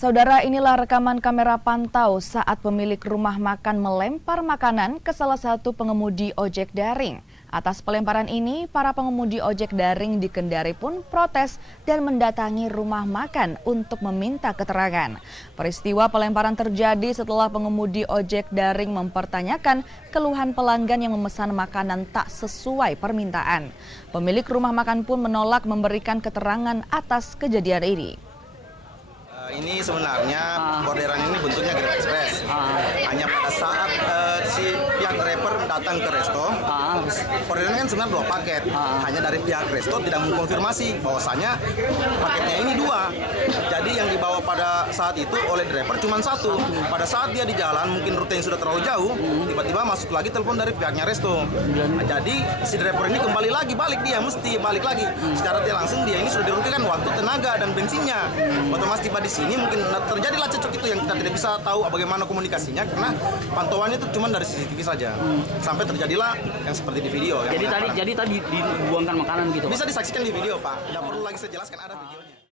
Saudara, inilah rekaman kamera pantau saat pemilik rumah makan melempar makanan ke salah satu pengemudi ojek daring. Atas pelemparan ini, para pengemudi ojek daring di Kendari pun protes dan mendatangi rumah makan untuk meminta keterangan. Peristiwa pelemparan terjadi setelah pengemudi ojek daring mempertanyakan keluhan pelanggan yang memesan makanan tak sesuai permintaan. Pemilik rumah makan pun menolak memberikan keterangan atas kejadian ini. Ini sebenarnya orderan ini bentuknya Grab Express. Hanya pada saat si pihak driver datang ke resto, orderannya kan sebenarnya 2 paket. Hanya dari pihak resto tidak mengkonfirmasi bahwasanya paketnya ini 2. Jadi yang dibawa pada saat itu oleh driver cuma 1. Pada saat dia di jalan, mungkin rute yang sudah terlalu jauh, tiba-tiba masuk lagi telepon dari pihaknya resto. Jadi si driver ini kembali lagi, mesti balik lagi. Secara tidak langsung dia ini sudah dirugikan waktu, tenaga, dan bensinnya. Otomatis tiba di sini mungkin terjadilah cekcok itu yang kita tidak bisa tahu bagaimana komunikasinya karena pantauannya itu cuma dari CCTV saja. Sampai terjadilah yang seperti di video. Jadi tadi dibuangkan makanan gitu. Bisa disaksikan di video, Pak. Tidak perlu lagi saya jelaskan, ada videonya.